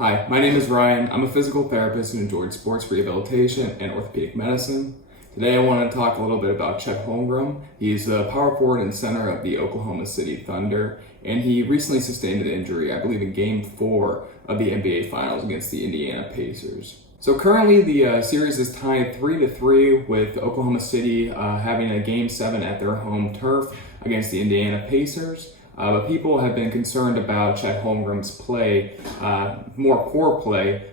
Hi, my name is Ryan. I'm a physical therapist who enjoyed sports rehabilitation and orthopedic medicine. Today I want to talk a little bit about Chet Holmgren. He's the power forward and center of the Oklahoma City Thunder, and he recently sustained an injury, I believe in Game 4 of the NBA Finals against the Indiana Pacers. So currently the series is tied 3-3 with Oklahoma City having a Game 7 at their home turf against the Indiana Pacers. But people have been concerned about Chet Holmgren's play, more poor play,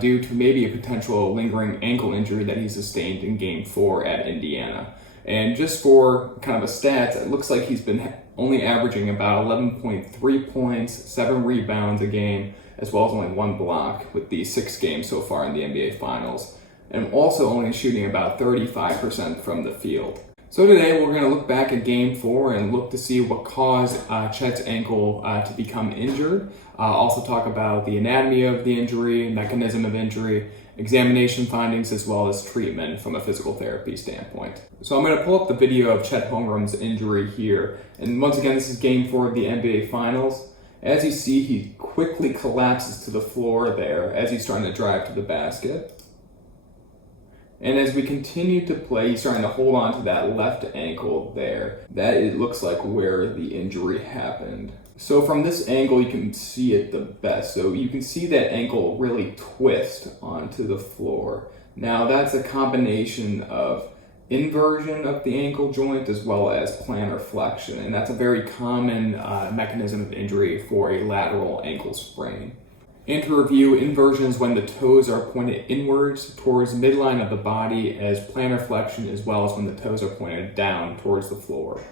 due to maybe a potential lingering ankle injury that he sustained in Game 4 at Indiana. And just for kind of a stat, it looks like he's been only averaging about 11.3 points, 7 rebounds a game, as well as only 1 block with the 6 games so far in the NBA Finals, and also only shooting about 35% from the field. So today we're going to look back at Game 4 and look to see what caused Chet's ankle to become injured. Also talk about the anatomy of the injury, mechanism of injury, examination findings, as well as treatment from a physical therapy standpoint. So I'm going to pull up the video of Chet Holmgren's injury here. And once again, this is Game 4 of the NBA Finals. As you see, he quickly collapses to the floor there as he's trying to drive to the basket. And as we continue to play, he's trying to hold on to that left ankle there. That it looks like where the injury happened. So from this angle, you can see it the best. So you can see that ankle really twist onto the floor. Now that's a combination of inversion of the ankle joint as well as plantar flexion. And that's a very common mechanism of injury for a lateral ankle sprain. And to review, inversion is when the toes are pointed inwards towards midline of the body, as plantar flexion as well as when the toes are pointed down towards the floor.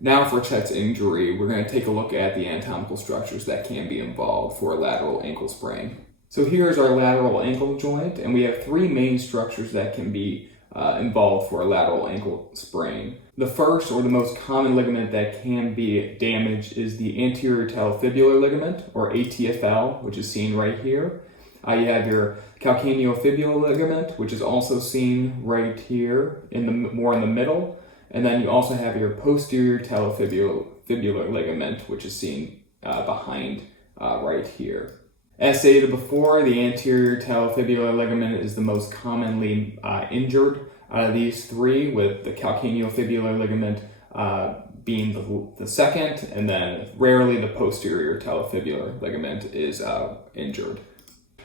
Now for Chet's injury, we're going to take a look at the anatomical structures that can be involved for a lateral ankle sprain. So here's our lateral ankle joint, and we have 3 main structures that can be involved for a lateral ankle sprain. The first, or the most common ligament that can be damaged, is the anterior talofibular ligament, or ATFL, which is seen right here. You have your calcaneofibular ligament, which is also seen right here, more in the middle. And then you also have your posterior talofibular ligament, which is seen behind right here. As stated before, the anterior talofibular ligament is the most commonly injured out of these 3, with the calcaneofibular ligament being the second, and then rarely the posterior talofibular ligament is injured.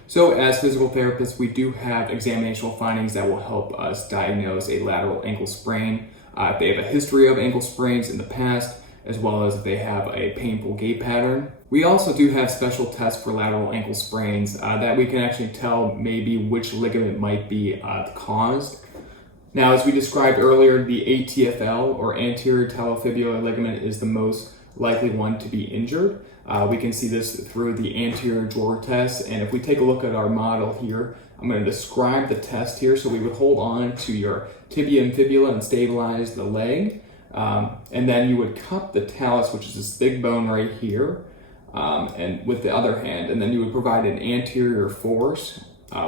So as physical therapists, we do have examinational findings that will help us diagnose a lateral ankle sprain. If they have a history of ankle sprains in the past, as well as if they have a painful gait pattern. We also do have special tests for lateral ankle sprains that we can actually tell maybe which ligament might be caused. Now, as we described earlier, the ATFL, or anterior talofibular ligament, is the most likely one to be injured. We can see this through the anterior drawer test, and if we take a look at our model here, I'm going to describe the test here. So we would hold on to your tibia and fibula and stabilize the leg. And then you would cup the talus, which is this big bone right here, and with the other hand, and then you would provide an anterior force,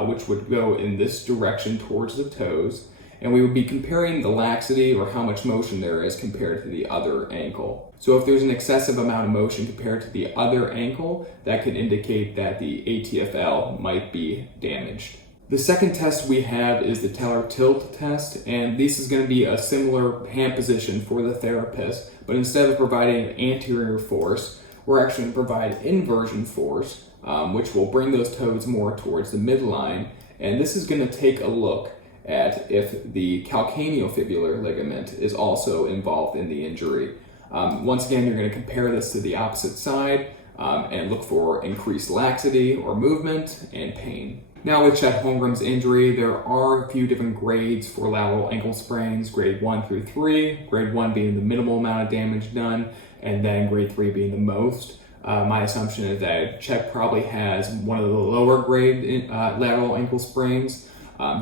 which would go in this direction towards the toes, and we would be comparing the laxity, or how much motion there is compared to the other ankle. So if there's an excessive amount of motion compared to the other ankle, that could indicate that the ATFL might be damaged. The second test we have is the Teller tilt test, and this is going to be a similar hand position for the therapist, but instead of providing anterior force, we're actually going to provide inversion force, which will bring those toes more towards the midline, and this is going to take a look at if the calcaneofibular ligament is also involved in the injury. Once again, you're going to compare this to the opposite side and look for increased laxity or movement and pain. Now with Chet Holmgren's injury, there are a few different grades for lateral ankle sprains, grade 1 through 3, grade 1 being the minimal amount of damage done, and then grade 3 being the most. My assumption is that Chet probably has one of the lower grade lateral ankle sprains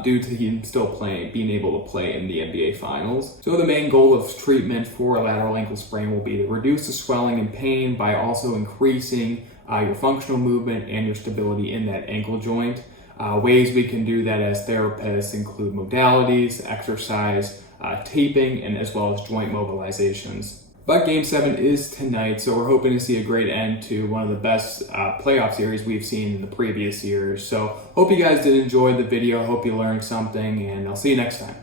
due to him still being able to play in the NBA Finals. So the main goal of treatment for a lateral ankle sprain will be to reduce the swelling and pain by also increasing your functional movement and your stability in that ankle joint. Ways we can do that as therapists include modalities, exercise, taping, and as well as joint mobilizations. But Game 7 is tonight, so we're hoping to see a great end to one of the best playoff series we've seen in the previous years. So hope you guys did enjoy the video, hope you learned something, and I'll see you next time.